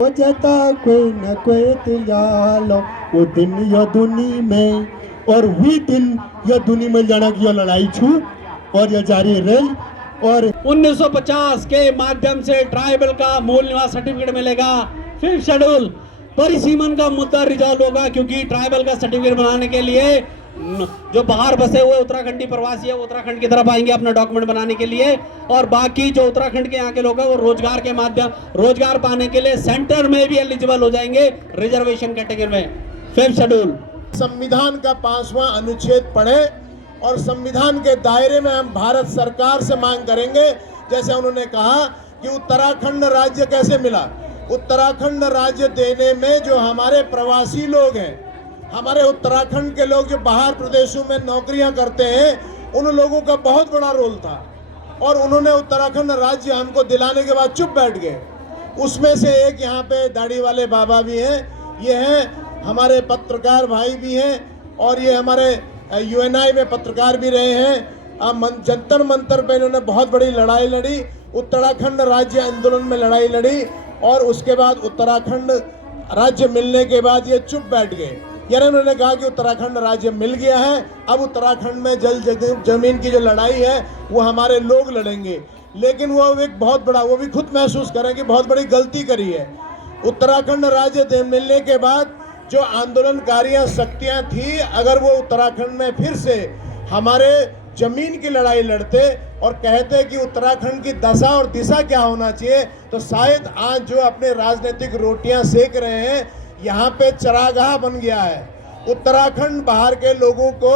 जता कोई न कोई तियालो वो दिन या दुनी में और हुई दिन या दुनी में लड़ा की लड़ाई छू और यह जारी रही। और 1950 के माध्यम से ट्राइबल का मूल निवास सर्टिफिकेट मिलेगा। 5th शेड्यूल परिसीमन का मुद्दा रिजॉल्व होगा, क्योंकि ट्राइबल का सर्टिफिकेट बनाने के लिए जो बाहर बसे हुए उत्तराखंडी प्रवासी है वो उत्तराखंड की तरफ आएंगे अपना डॉक्यूमेंट बनाने के लिए, और बाकी जो उत्तराखंड के यहाँ के लोग हैं वो रोजगार पाने के लिए सेंटर में भी एलिजिबल हो जाएंगे रिजर्वेशन कैटेगरी में। 5th शेड्यूल संविधान का 5वां अनुच्छेद पढ़े और संविधान के दायरे में हम भारत सरकार से मांग करेंगे, जैसे उन्होंने कहा कि उत्तराखंड राज्य कैसे मिला। उत्तराखंड राज्य देने में जो हमारे प्रवासी लोग हैं, हमारे उत्तराखंड के लोग जो बाहर प्रदेशों में नौकरियां करते हैं, उन लोगों का बहुत बड़ा रोल था और उन्होंने उत्तराखंड राज्य हमको दिलाने के बाद चुप बैठ गए। उसमें से एक यहाँ पे दाढ़ी वाले बाबा भी हैं, ये हैं हमारे पत्रकार भाई भी हैं और ये हमारे यूएनआई में पत्रकार भी रहे हैं। जंतर मंतर पे इन्होंने बहुत बड़ी लड़ाई लड़ी, उत्तराखंड राज्य आंदोलन में लड़ाई लड़ी और उसके बाद उत्तराखंड राज्य मिलने के बाद ये चुप बैठ गए। यानी उन्होंने कहा कि उत्तराखंड राज्य मिल गया है, अब उत्तराखंड में जमीन की जो लड़ाई है वो हमारे लोग लड़ेंगे। लेकिन वो एक बहुत बड़ा, वो भी खुद महसूस करें कि बहुत बड़ी गलती करी है। उत्तराखंड राज्य मिलने के बाद जो आंदोलनकारियां शक्तियां थी, अगर वो उत्तराखंड में फिर से हमारे जमीन की लड़ाई लड़ते और कहते कि उत्तराखंड की दशा और दिशा क्या होना चाहिए, तो शायद आज जो अपने राजनीतिक रोटियां सेक रहे हैं यहाँ पे चरागाह बन गया है। उत्तराखंड बाहर के लोगों को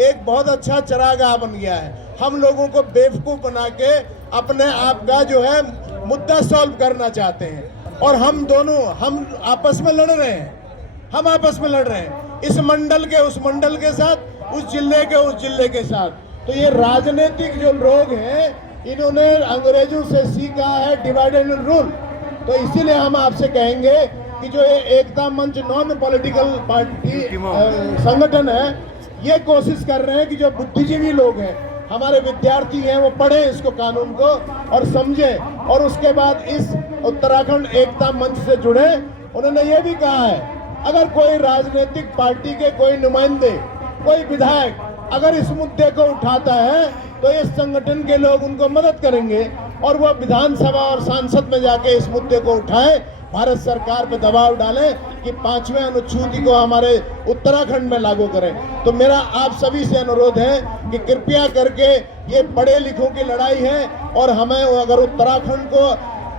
एक बहुत अच्छा चरागाह बन गया है। हम लोगों को बेवकूफ़ बना के अपने आप का जो है मुद्दा सॉल्व करना चाहते हैं और हम दोनों आपस में लड़ रहे हैं। हम आपस में लड़ रहे हैं, इस मंडल के उस मंडल के साथ, उस जिले के उस जिले के साथ। तो ये राजनीतिक जो लोग हैं, इन्होंने अंग्रेजों से सीखा है डिवाइड एंड रूल। तो इसीलिए हम आपसे कहेंगे कि जो ये एकता मंच नॉन पॉलिटिकल पार्टी संगठन है, ये कोशिश कर रहे हैं कि जो बुद्धिजीवी लोग हैं, हमारे विद्यार्थी हैं, वो पढ़े इसको, कानून को, और समझे और उसके बाद इस उत्तराखंड एकता मंच से जुड़े। उन्होंने ये भी कहा है अगर कोई राजनीतिक पार्टी के कोई नुमाइंदे, कोई विधायक अगर इस मुद्दे को उठाता है तो इस संगठन के लोग उनको मदद करेंगे और वो विधानसभा और सांसद में जाके इस मुद्दे को उठाएं, भारत सरकार पे दबाव डालें कि 5वें अनुच्छेद को हमारे उत्तराखंड में लागू करें। तो मेरा आप सभी से अनुरोध है कि कृपया करके, ये पढ़े लिखों की लड़ाई है और हमें अगर उत्तराखंड को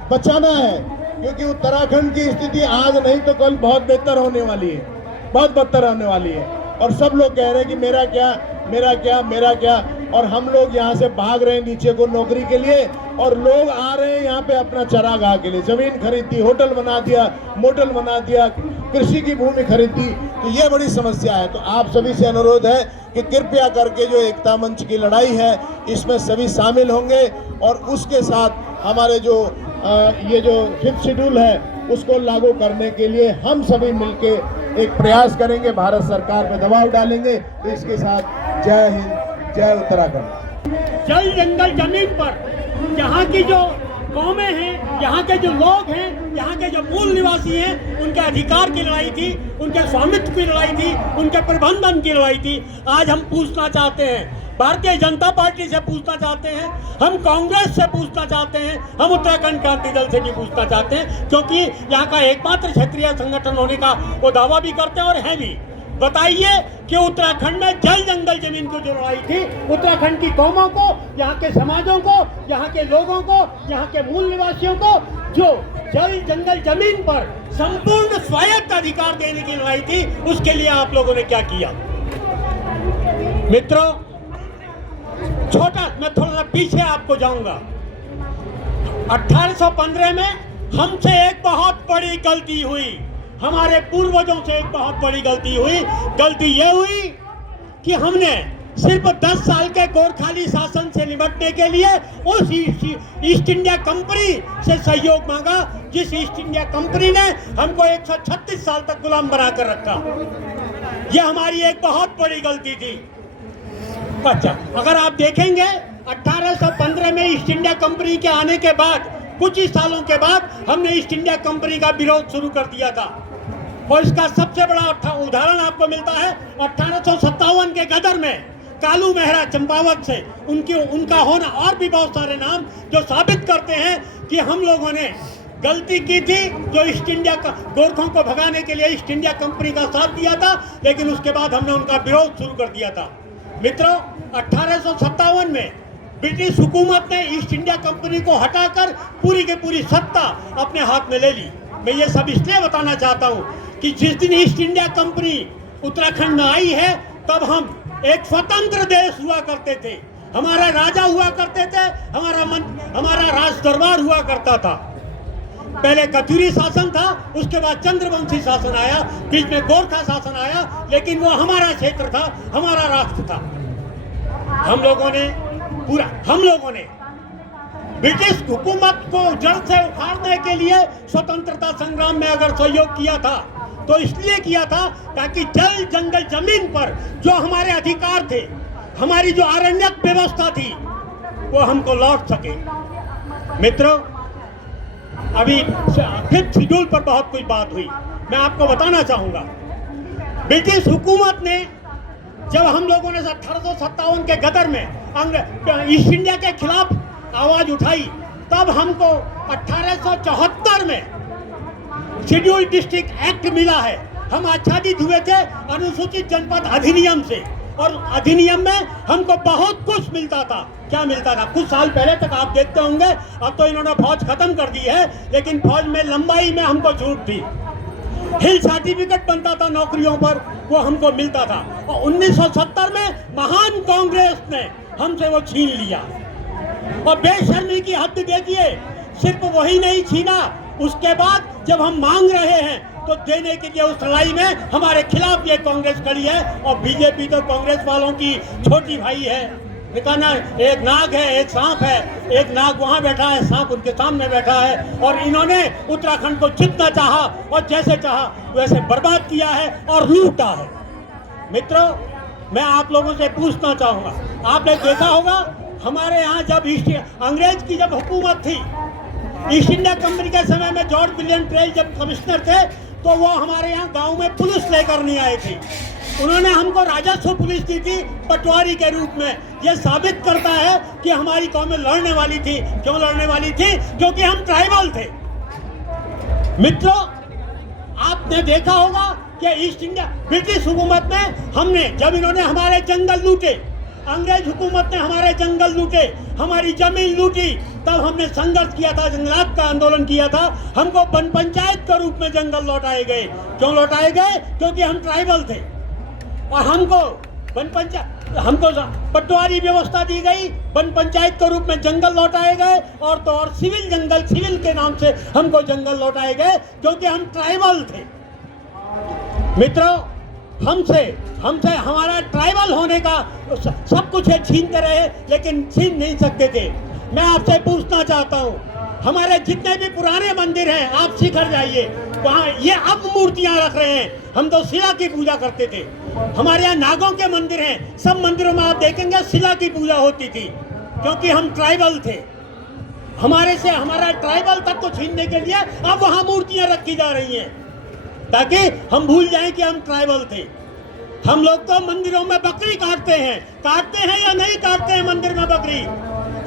बचाना है, क्योंकि उत्तराखंड की स्थिति आज नहीं तो कल बहुत बेहतर होने वाली है, बहुत बदतर होने वाली है। और सब लोग कह रहे हैं कि मेरा क्या मेरा क्या मेरा क्या, और हम लोग यहाँ से भाग रहे हैं नीचे को नौकरी के लिए और लोग आ रहे हैं यहाँ पे अपना चरागाह के लिए। जमीन खरीदी, होटल बना दिया, मोटल बना दिया, कृषि की भूमि खरीदी। तो ये बड़ी समस्या है। तो आप सभी से अनुरोध है कि कृपया करके जो एकता मंच की लड़ाई है इसमें सभी शामिल होंगे और उसके साथ हमारे जो ये जो 5th शेड्यूल है उसको लागू करने के लिए हम सभी मिलके एक प्रयास करेंगे, भारत सरकार पे दबाव डालेंगे। तो इसके साथ जय हिंद, जय उत्तराखंड। जल जंगल जमीन पर यहाँ की जो कौमें हैं, यहाँ के जो लोग हैं, यहाँ के जो मूल निवासी हैं, उनके अधिकार की लड़ाई थी, उनके स्वामित्व की लड़ाई थी, उनके प्रबंधन की लड़ाई थी। आज हम पूछना चाहते हैं, भारतीय जनता पार्टी से पूछना चाहते हैं, हम कांग्रेस से पूछना चाहते हैं, हम उत्तराखंड क्रांति दल से भी पूछना चाहते हैं, क्योंकि यहाँ का एकमात्र क्षेत्रीय संगठन होने का वो दावा भी करते हैं और है भी। बताइए कि उत्तराखंड में जल जंगल जमीन की जो लड़ाई थी, उत्तराखंड की कौमों को, यहाँ के समाजों को, यहाँ के लोगों को, यहाँ के मूल निवासियों को जो जल जंगल जमीन पर संपूर्ण स्वायत्त अधिकार देने की लड़ाई थी, उसके लिए आप लोगों ने क्या किया? मित्रों, मैं थोड़ा सा पीछे आपको जाऊंगा। 1815 में हमसे एक बहुत बड़ी गलती हुई, हमारे पूर्वजों से एक बहुत बड़ी गलती हुई। गलती ये हुई कि हमने सिर्फ 10 साल के गोरखाली शासन से निपटने के लिए उस ईस्ट इंडिया कंपनी से सहयोग मांगा, जिस ईस्ट इंडिया कंपनी ने हमको 136 साल तक गुलाम बनाकर रखा। यह हमारी एक बहुत बड़ी गलती थी। अच्छा, अगर आप देखेंगे 1815 में ईस्ट इंडिया कंपनी के आने के बाद कुछ ही सालों के बाद हमने ईस्ट इंडिया कंपनी का विरोध शुरू कर दिया था। और इसका सबसे बड़ा उदाहरण आपको मिलता है 1857 के गदर में कालू मेहरा चंपावत से उनका होना, और भी बहुत सारे नाम जो साबित करते हैं कि हम लोगों ने गलती की थी जो ईस्ट इंडिया का गोरखों को भगाने के लिए ईस्ट इंडिया कंपनी का साथ दिया था, लेकिन उसके बाद हमने उनका विरोध शुरू कर दिया था। मित्रों, 1857 में ब्रिटिश हुकूमत ने ईस्ट इंडिया कंपनी को हटाकर पूरी की पूरी सत्ता अपने हाथ में ले ली। मैं ये सब इसलिए बताना चाहता हूँ कि जिस दिन ईस्ट इंडिया कंपनी उत्तराखंड में आई है तब हम एक स्वतंत्र देश हुआ करते थे, हमारा राजा हुआ करते थे, हमारा राज दरबार हुआ करता था। पहले कथूरी शासन था, उसके बाद चंद्रवंशी शासन आया, बीच में गोरखा शासन आया, लेकिन वो हमारा क्षेत्र था, हमारा राष्ट्र था। हम लोगों ने ब्रिटिश हुकूमत को जड़ से उखाड़ने के लिए स्वतंत्रता संग्राम में अगर सहयोग किया था तो इसलिए किया था ताकि जल जंगल जमीन पर जो हमारे अधिकार थे, हमारी जो आरण्यक व्यवस्था थी, वो हमको लौट सके। मित्रों, अभी 5th शेड्यूल पर बहुत कुछ बात हुई, मैं आपको बताना चाहूंगा। ब्रिटिश हुकूमत ने जब हम लोगों ने 1857 के गदर में ईस्ट इंडिया के खिलाफ आवाज उठाई, तब हमको 1874 में शेड्यूल डिस्ट्रिक्ट एक्ट मिला है। हम आच्छादित हुए थे अनुसूचित जनपद अधिनियम से, और अधिनियम में हमको बहुत कुछ मिलता था। क्या मिलता था? कुछ साल पहले तक आप देखते होंगे, अब तो इन्होंने फौज खत्म कर दी है, लेकिन फौज में लंबाई में हमको छूट थी। हिल सर्टिफिकेट बनता था नौकरियों पर, वो हमको मिलता था। और 1970 में महान कांग्रेस ने हमसे वो छीन लिया। और बेशर्मी की हद देखिए, सिर्फ वही नहीं छीना, उसके बाद जब हम मांग रहे हैं तो देने के लिए उस लड़ाई में हमारे खिलाफ ये कांग्रेस खड़ी है। और बीजेपी तो कांग्रेस वालों की छोटी भाई है। दिखाना, एक नाग है, एक सांप है, एक नाग वहां बैठा है, सांप उनके सामने बैठा है, और इन्होंने उत्तराखंड को जितना चाहा और जैसे चाहा वैसे बर्बाद किया है और लूटा है। मित्रों, मैं आप लोगों से पूछना चाहूंगा, आपने देखा होगा हमारे यहाँ जब अंग्रेज की जब हुकूमत थी, ईस्ट इंडिया कंपनी के समय में जॉर्ज विलियम ट्रेल जब कमिश्नर थे, तो वो हमारे यहाँ गांव में पुलिस लेकर नहीं आए थे। उन्होंने हमको राजस्व पुलिस दी थी पटवारी के रूप में। ये साबित करता है कि हमारी कौम लड़ने वाली थी। क्यों लड़ने वाली थी? क्योंकि हम ट्राइबल थे। मित्रों, आपने देखा होगा कि ईस्ट इंडिया ब्रिटिश हुकूमत में हमने जब इन्होंने हमारे जंगल लूटे, अंग्रेज हुकूमत ने हमारे जंगल लूटे, हमारी जमीन लूटी, तब हमने संघर्ष किया था, जंगलात का आंदोलन किया था। हमको वन पंचायत के रूप में जंगल लौटाए गए। क्यों लौटाए गए? क्योंकि हम ट्राइबल थे और हमको पटवारी व्यवस्था दी गई, वन पंचायत के रूप में जंगल लौटाए गए, और तो और सिविल जंगल, सिविल के नाम से हमको जंगल लौटाए गए क्योंकि हम ट्राइबल थे। मित्रों, हमसे हमारा ट्राइबल होने का सब कुछ है छीनते रहे, लेकिन छीन नहीं सकते थे। मैं आपसे पूछना चाहता हूँ, हमारे जितने भी पुराने मंदिर हैं, आप शिखर जाइए, वहाँ ये अब मूर्तियाँ रख रहे हैं। हम तो शिला की पूजा करते थे। हमारे यहाँ नागों के मंदिर हैं, सब मंदिरों में आप देखेंगे शिला की पूजा होती थी, क्योंकि हम ट्राइबल थे। हमारा ट्राइबल तक को छीनने के लिए अब वहाँ मूर्तियाँ रखी जा रही हैं, ताकि हम भूल जाएं कि हम ट्राइबल थे। हम लोग तो मंदिरों में बकरी काटते हैं या नहीं काटते हैं मंदिर में बकरी?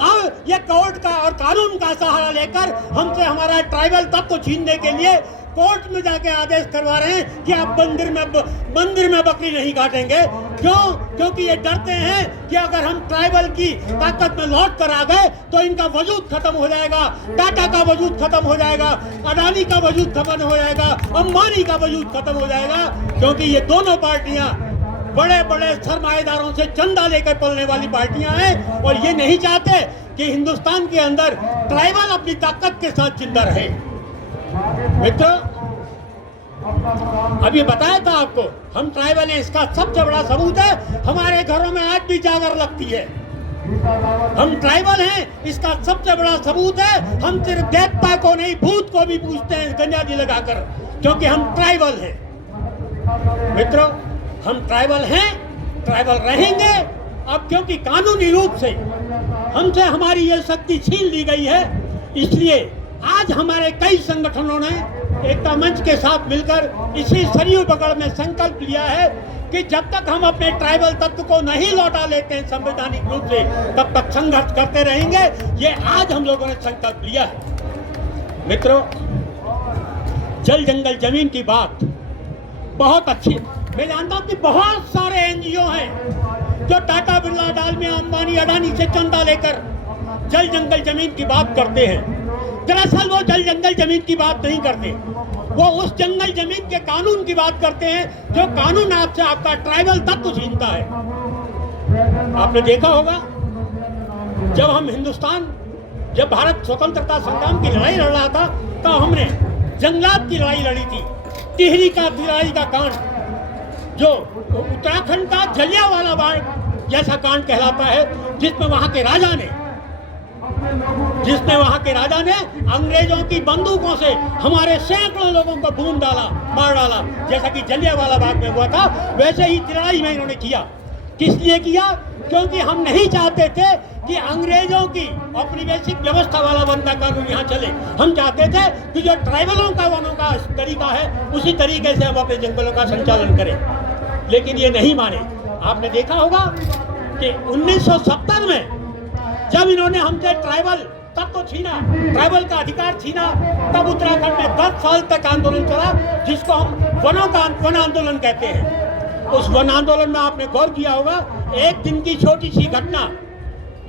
अब ये कोर्ट का और कानून का सहारा लेकर हमसे हमारा ट्राइबल तक को छीनने के लिए कोर्ट में जाके आदेश करवा रहे हैं कि आप मंदिर में बकरी नहीं काटेंगे। क्यों? क्योंकि ये डरते हैं कि अगर हम ट्राइबल की ताकत में लौट कर आ गए तो इनका वजूद खत्म हो जाएगा, टाटा का वजूद खत्म हो जाएगा, अडानी का वजूद खत्म हो जाएगा, अंबानी का वजूद खत्म हो जाएगा। क्योंकि ये दोनों पार्टियां बड़े बड़े सरमाएदारों से चंदा लेकर पलने वाली पार्टियां हैं, और ये नहीं चाहते कि हिंदुस्तान के अंदर ट्राइबल अपनी ताकत के साथ जिंदा रहे। मित्रों, अभी बताया था आपको हम ट्राइबल हैं, इसका सबसे बड़ा सबूत है हमारे घरों में आज भी जागर लगती है। हम ट्राइबल हैं, इसका सबसे बड़ा सबूत है हम सिर्फ देवता को नहीं, भूत को भी पूजते हैं गंजा जी लगाकर, क्योंकि हम ट्राइबल हैं। मित्रों, हम ट्राइबल हैं, ट्राइबल रहेंगे। अब क्योंकि कानूनी रूप से हमसे हमारी ये शक्ति छीन ली गई है, इसलिए आज हमारे कई संगठनों ने एकता मंच के साथ मिलकर इसी सरयू बगड़ में संकल्प लिया है कि जब तक हम अपने ट्राइबल तत्व को नहीं लौटा लेते हैं संवैधानिक रूप से, तब तक संघर्ष करते रहेंगे। ये आज हम लोगों ने संकल्प लिया है। मित्रों, जल जंगल जमीन की बात बहुत अच्छी। मैं जानता हूं कि बहुत सारे एनजीओ हैं जो टाटा बिरला डालमिया अंबानी अडानी से चंदा लेकर जल जंगल जमीन की बात करते हैं। दरअसल वो जल जंगल जमीन की बात नहीं करते, वो उस जंगल जमीन के कानून की बात करते हैं जो कानून आपसे आपका ट्राइबल तत्व छीनता है। आपने देखा होगा, जब भारत स्वतंत्रता संग्राम की लड़ाई लड़ रहा था तो हमने जंगलात की लड़ाई लड़ी थी। टिहरी का तिराई का कांड, जो उत्तराखंड का जलियांवाला बाग जैसा कांड कहलाता है, जिसमें वहां के राजा ने अंग्रेजों की बंदूकों से हमारे सैकड़ों लोगों को भून डाला, मार डाला, जैसा कि जलियांवाला बाग में हुआ था। वैसे ही तिराई में इन्होंने किया। किस लिए किया? क्योंकि हम नहीं चाहते थे कि अंग्रेजों की औपनिवेशिक व्यवस्था वाला बनता कानून यहाँ चले। हम चाहते थे कि जो ट्राइबलों का वनों का तरीका है, उसी तरीके से हम अपने जंगलों का संचालन करें, लेकिन ये नहीं माने। आपने देखा होगा कि 1970 में जब इन्होंने हमसे ट्राइबल तत्व छीना, ट्राइबल का अधिकार छीना, तब उत्तराखंड में 10 साल तक आंदोलन चला, जिसको हम वन आंदोलन कहते हैं। उस वन आंदोलन में आपने गौर किया होगा, एक दिन की छोटी सी घटना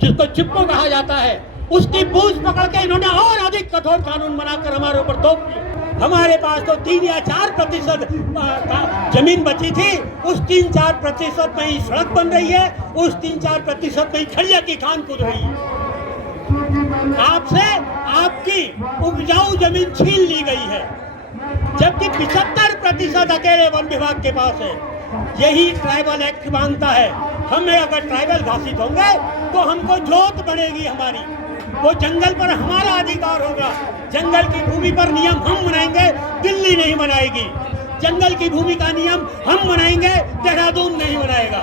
जिसको चिप्पो कहा जाता है, उसकी पूंछ पकड़ के इन्होंने और अधिक कठोर कानून बनाकर हमारे ऊपर थोप दिए। हमारे पास तो 3 या 4% जमीन बची थी, उस 3-4% में ही सड़क बन रही है, उस 3-4% में ही खड़िया की खान कूद रही है। आपसे आपकी उपजाऊ जमीन छीन ली गई है, जबकि 75% अकेले वन विभाग के पास है। यही ट्राइबल एक्ट मांगता है। हमें अगर ट्राइबल घोषित होंगे तो हमको जोत बढ़ेगी हमारी, वो जंगल पर हमारा अधिकार होगा। जंगल की भूमि पर नियम हम बनाएंगे, दिल्ली नहीं बनाएगी। जंगल की भूमि का नियम हम बनाएंगे, देहरादून नहीं बनाएगा।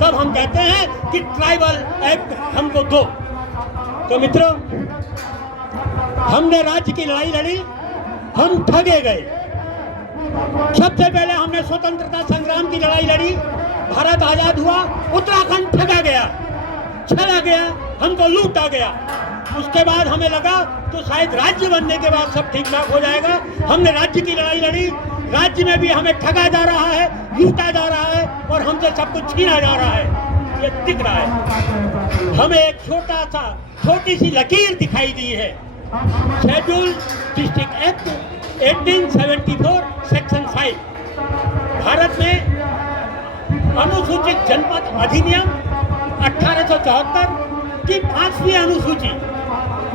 तब हम कहते हैं कि ट्राइबल एक्ट हमको दो। तो मित्रों, हमने राज्य की लड़ाई लड़ी, हम ठगे गए। सबसे पहले हमने स्वतंत्रता संग्राम की लड़ाई लड़ी, भारत आजाद हुआ, उत्तराखंड ठगा गया, चला गया, हमको लूटा गया। उसके बाद हमें लगा तो शायद राज्य बनने के बाद सब ठीक ठाक हो जाएगा। हमने राज्य की लड़ाई लड़ी, राज्य में भी हमें ठगा जा रहा है, लूटा जा रहा है और हमसे सब कुछ छीना जा रहा है। ये दिख रहा है। हमें एक छोटी सी लकीर दिखाई दी है। Schedule district act 1874 section 5, Bharat में अनुसूचित जनपद अधिनियम 1874 की 5वीं अनुसूची।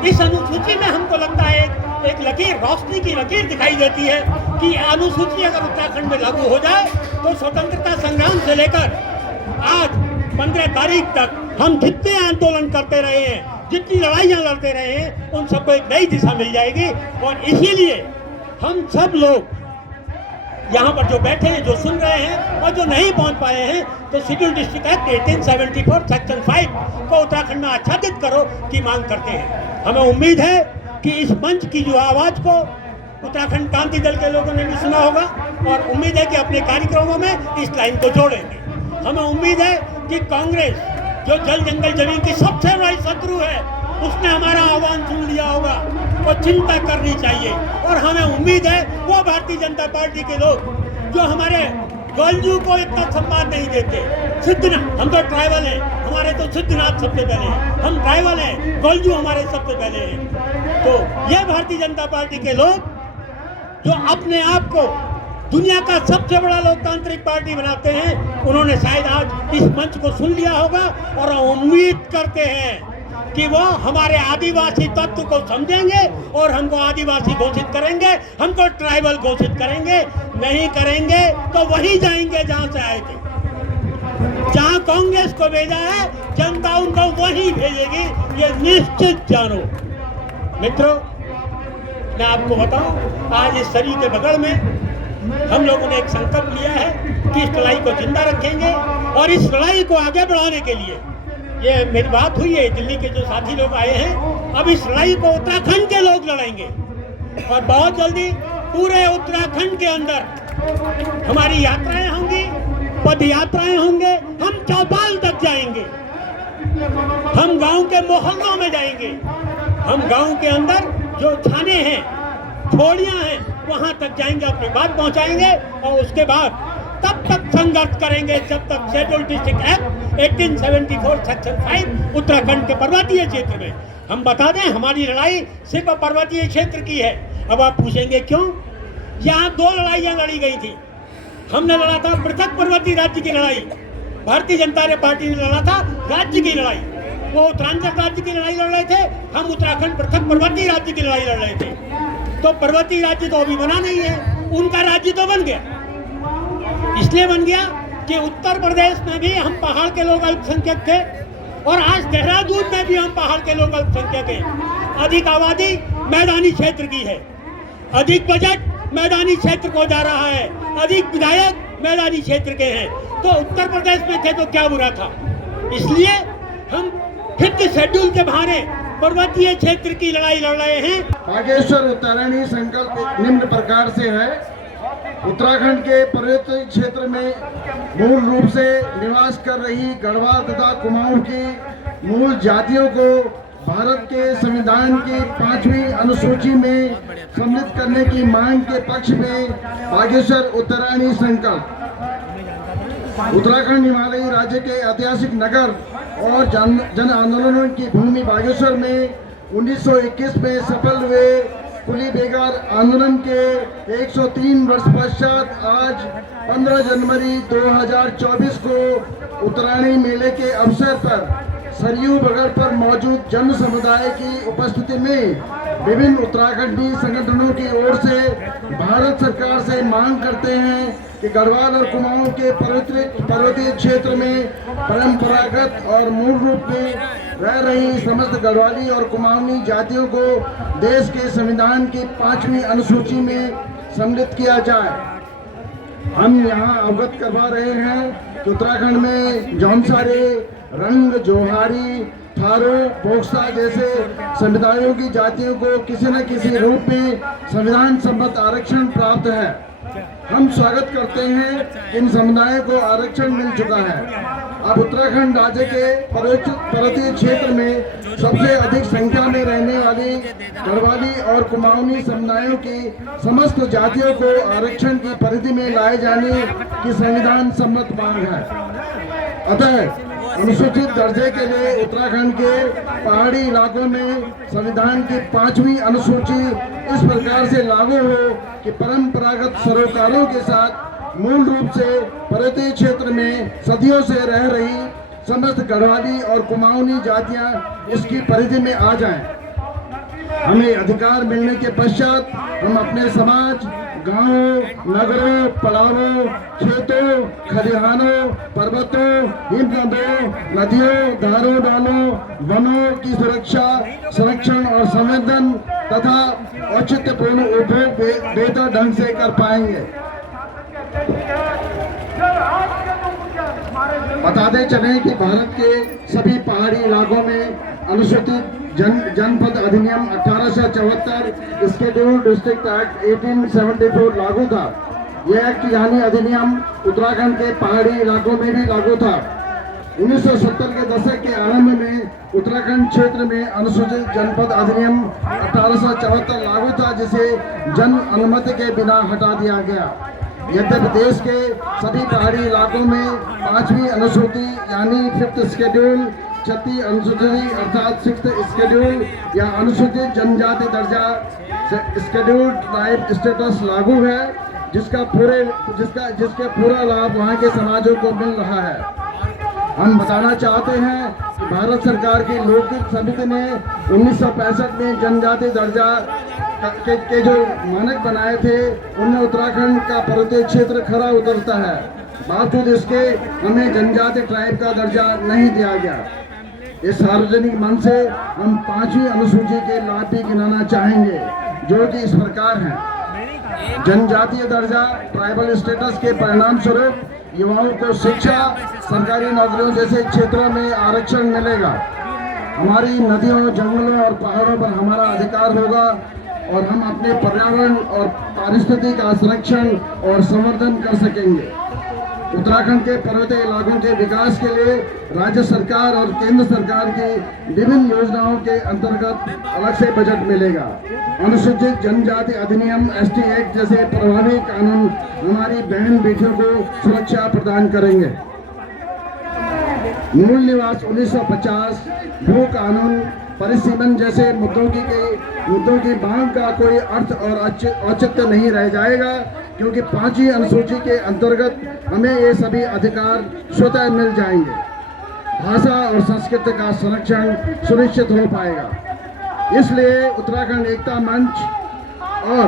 इस अनुसूची में हमको लगता है एक लकीर, रोशनी की लकीर दिखाई देती है कि अनुसूची अगर उत्तराखंड में लागू हो जाए तो स्वतंत्रता संग्राम से लेकर आज 15 तारीख तक हम जितने आंदोलन करते रहे हैं, जितनी लड़ाइयाँ लड़ते रहे हैं, उन सबको एक नई दिशा मिल जाएगी। और इसीलिए हम सब लोग यहाँ पर जो बैठे हैं, जो सुन रहे हैं और जो नहीं पहुँच पाए हैं, तो शेड्यूल डिस्ट्रिक्ट एक्ट 1874 सेक्शन 5 को उत्तराखंड में आच्छादित करो की मांग करते हैं। हमें उम्मीद है कि इस मंच की जो आवाज़ को उत्तराखंड क्रांति दल के लोगों ने भी सुना होगा और उम्मीद है कि अपने कार्यक्रमों में इस लाइन को जोड़ेंगे। हमें उम्मीद है कि कांग्रेस, जो जल जंगल जमीन की सबसे बड़ी शत्रु है, उसने हमारा आह्वान सुन लिया होगा, वो चिंता करनी चाहिए। और हमें उम्मीद है वो भारतीय जनता पार्टी के लोग जो हमारे गोलजू को इतना सम्मान नहीं देते, सिद्धनाथ, हम तो ट्राइबल हैं, हमारे तो सिद्धनाथ सबसे पहले हैं, हम ट्राइबल हैं, गोलजू हमारे सबसे पहले हैं। तो ये भारतीय जनता पार्टी के लोग जो अपने आप को दुनिया का सबसे बड़ा लोकतांत्रिक पार्टी बनाते हैं, उन्होंने शायद आज इस मंच को सुन लिया होगा और उम्मीद करते हैं कि वो हमारे आदिवासी तत्व को समझेंगे और हमको आदिवासी घोषित करेंगे, हमको ट्राइबल घोषित करेंगे। नहीं करेंगे तो वहीं जाएंगे जहां से आए थे। जहां कांग्रेस को भेजा है, जनता उनको वहीं भेजेगी, ये निश्चित जानो। मित्रों, मैं आपको बताऊं, आज इस शरीर के बगल में हम लोगों ने एक संकल्प लिया है कि इस लड़ाई को जिंदा रखेंगे और इस लड़ाई को आगे बढ़ाने के लिए ये मेरी बात हुई है, दिल्ली के जो साथी लोग आए हैं, अब इस लड़ाई को उत्तराखंड के लोग लड़ेंगे और बहुत जल्दी पूरे उत्तराखंड के अंदर हमारी यात्राएं होंगी, पद यात्राएं होंगे, हम चौपाल तक जाएंगे, हम गांव के मोहल्लों में जाएंगे, हम गांव के अंदर जो थाने हैं, ठोड़ियां हैं, वहां तक जाएंगे, अपनी बात पहुंचाएंगे और उसके बाद तब तक संघर्ष करेंगे जब तक schedule district act 1874 section 5 Uttarakhand के पर्वतीय क्षेत्र में। हम बता दें, हमारी लड़ाई सिर्फ पर्वतीय क्षेत्र की है। अब आप पूछेंगे क्यों? यहाँ 2 लड़ाइयाँ लड़ी गई थी। हमने लड़ा था पृथक पर्वतीय राज्य की लड़ाई, भारतीय जनता पार्टी ने लड़ा था राज्य की लड़ाई। वो उत्तरांचल राज्य की लड़ाई लड़ रहे थे, हम उत्तराखंड पृथक पर्वतीय राज्य की लड़ाई लड़ रहे थे। तो पर्वतीय राज्य तो अभी बना नहीं है, उनका राज्य तो बन गया। इसलिए बन गया कि उत्तर प्रदेश में भी हम पहाड़ के लोग अल्पसंख्यक थे और आज देहरादून में भी हम पहाड़ के लोग अल्पसंख्यक हैं। अधिक आबादी मैदानी क्षेत्र की है, अधिक बजट मैदानी क्षेत्र को जा रहा है, अधिक विधायक मैदानी क्षेत्र के हैं। तो उत्तर प्रदेश में थे तो क्या बुरा था? इसलिए हम 5th शेड्यूल के बहाने पर्वतीय क्षेत्र की लड़ाई लड़ रहे हैं। बागेश्वर उत्तरायणी संकल्प निम्न प्रकार से है। उत्तराखंड के पर्वतीय क्षेत्र में मूल रूप से निवास कर रही गढ़वाल तथा कुमाऊं की मूल जातियों को भारत के संविधान की 5वीं अनुसूची में सम्मिलित करने की मांग के पक्ष में बागेश्वर उत्तरायणी संकल्प। उत्तराखंड हिमालयी राज्य के ऐतिहासिक नगर और जन आंदोलनों की भूमि बागेश्वर में 1921 में सफल हुए कुली बेगार आंदोलन के 103 वर्ष पश्चात आज 15 जनवरी 2024 को उत्तरायणी मेले के अवसर पर सरयू बगल पर मौजूद जन समुदाय की उपस्थिति में विभिन्न उत्तराखंडी संगठनों की ओर से भारत सरकार से मांग करते हैं कि गढ़वाल और कुमाऊं के पर्वतीय क्षेत्र में परंपरागत और मूल रूप में रह रही समस्त गढ़वाली और कुमाऊनी जातियों को देश के संविधान की 5वीं अनुसूची में सम्मिलित किया जाए। हम यहाँ अवगत करवा रहे हैं कि उत्तराखंड में जौनसारे, रंग, जोहारी, थारो, बोक्सा जैसे समुदायों की जातियों को किसी न किसी रूप में संविधान सम्मत आरक्षण प्राप्त है। हम स्वागत करते हैं इन समुदायों को आरक्षण मिल चुका है। अब उत्तराखंड राज्य के पर्वतीय क्षेत्र में सबसे अधिक संख्या में रहने वाली गढ़वाली और कुमाऊनी समुदायों की समस्त जातियों को आरक्षण की परिधि में लाए जाने की संविधान सम्मत मांग है। अतः अनुसूचित दर्जे के लिए उत्तराखंड के पहाड़ी इलाकों में संविधान की 5वीं अनुसूची इस प्रकार से लागू हो कि परंपरागत सरोकारों के साथ मूल रूप से पर्वतीय क्षेत्र में सदियों से रह रही समस्त गढ़वाली और कुमाऊनी जातियां इसकी परिधि में आ जाएं। हमें अधिकार मिलने के पश्चात हम अपने समाज, गांवों, नगरों, पड़ावों, खेतों, खलिहानों, पर्वतों, हिमनदों, नदियों, धारों, नालों, वनों की सुरक्षा, संरक्षण और संवर्धन तथा औचित्यपूर्ण उपयोग बेहतर ढंग से कर पाएंगे। बताते चलें कि भारत के सभी पहाड़ी इलाकों में अनुसूचित जनपद अधिनियम 1874 स्केड्यूल डिस्ट्रिक्ट एक्ट 1874 लागू था। यह एक्ट यानी अधिनियम उत्तराखंड के पहाड़ी इलाकों में भी लागू था। 1970 के दशक के आरंभ में उत्तराखंड क्षेत्र में अनुसूचित जनपद अधिनियम 1874 लागू था, जिसे जन अनुमति के बिना हटा दिया गया। यद्यपि देश के सभी पहाड़ी इलाकों में 5वीं अनुसूची यानी 5th शेड्यूल, 36 अनुसूची अर्थात 6th शेड्यूल या अनुसूचित जनजाति दर्जा शेड्यूल ट्राइब स्टेटस लागू है, जिसके पूरा लाभ वहाँ के समाजों को मिल रहा है। हम बताना चाहते हैं कि भारत सरकार की लोकहित समिति ने 1965 में जनजाति दर्जा के जो मानक बनाए थे, उनमें उत्तराखंड का पर्वतीय क्षेत्र खरा उतरता है। बावजूद इसके हमें जनजाति ट्राइब का दर्जा नहीं दिया गया। इस सार्वजनिक मंच से हम 5वीं अनुसूची के लाभ भी गिनाना चाहेंगे, जो कि इस प्रकार हैं। जनजातीय दर्जा ट्राइबल स्टेटस के परिणाम स्वरूप युवाओं को शिक्षा, सरकारी नौकरियों जैसे क्षेत्रों में आरक्षण मिलेगा। हमारी नदियों, जंगलों और पहाड़ों पर हमारा अधिकार होगा और हम अपने पर्यावरण और पारिस्थितिकी का संरक्षण और संवर्धन कर सकेंगे। उत्तराखंड के पर्वतीय इलाकों के विकास के लिए राज्य सरकार और केंद्र सरकार की विभिन्न योजनाओं के अंतर्गत अलग से बजट मिलेगा। अनुसूचित जनजाति अधिनियम ST एक्ट जैसे प्रभावी कानून हमारी बहन बेटियों को सुरक्षा प्रदान करेंगे। मूल निवास 1950, भू कानून, परिसीमन जैसे मुद्दों की मांग का कोई अर्थ और औचित्य नहीं रह जाएगा, क्योंकि 5वीं अनुसूची के अंतर्गत हमें ये सभी अधिकार स्वतः मिल जाएंगे। भाषा और संस्कृति का संरक्षण सुनिश्चित हो पाएगा। इसलिए उत्तराखंड एकता मंच और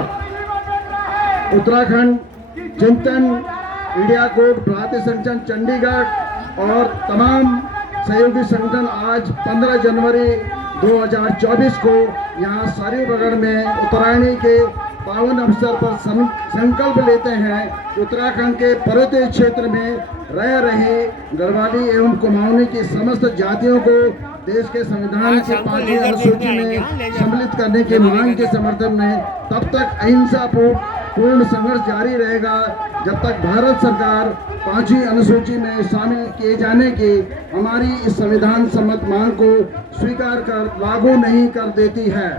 उत्तराखंड चिंतन, इंडिया कोड, भारतीय संगठन चंडीगढ़ और तमाम सहयोगी संगठन आज 15 जनवरी 2024 को यहाँ सारीबगढ़ में उत्तरायणी के पावन अवसर पर संकल्प लेते हैं कि उत्तराखंड के पर्वतीय क्षेत्र में रह रहे गढ़वाली एवं कुमाऊनी की समस्त जातियों को देश के संविधान की 5वीं अनुसूची में सम्मिलित करने की मांग के समर्थन में तब तक अहिंसा पूर्ण संघर्ष जारी रहेगा जब तक भारत सरकार 5वीं अनुसूची में शामिल किए जाने की हमारी इस संविधान सम्मत मांग को स्वीकार कर लागू नहीं कर देती है।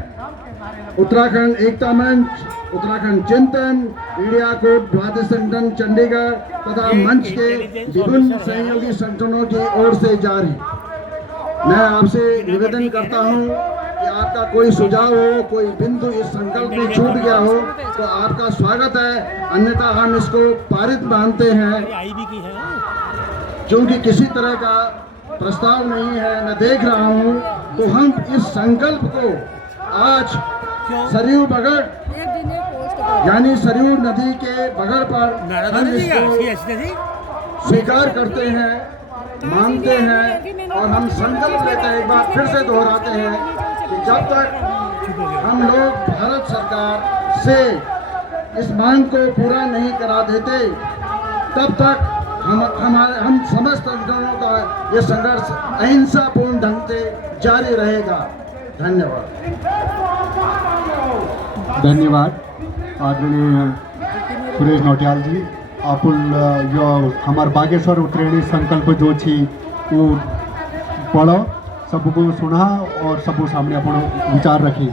उत्तराखंड एकता मंच, उत्तराखंड चिंतन, इंडिया कोड, भारतीय संगठन चंडीगढ़ तथा मंच के विभिन्न सहयोगी संगठनों की ओर से जारी। मैं आपसे निवेदन करता हूं कि आपका कोई सुझाव हो, कोई बिंदु इस संकल्प में छूट गया हो तो आपका स्वागत है, अन्यथा हम इसको पारित मानते हैं। क्योंकि किसी तरह का प्रस्ताव नहीं है, मैं देख रहा हूं, तो हम इस संकल्प को आज सरयू बगड़ यानी सरयू नदी के बगड़ पर हम इसको स्वीकार करते हैं, मानते हैं और हम संकल्प लेते हैं। एक बार फिर से दोहराते हैं कि जब तक हम लोग भारत सरकार से इस मांग को पूरा नहीं करा देते तब तक हम समस्त संगठनों का ये संघर्ष अहिंसापूर्ण ढंग से जारी रहेगा। धन्यवाद। धन्यवाद आदरणीय सुरेश नौटियाल जी। आपुल जो हमार बागेश्वर उत्तरायणी संकल्प जो छी वो पढ़ो, सबको सुना और सब सामने अपन विचार रखी।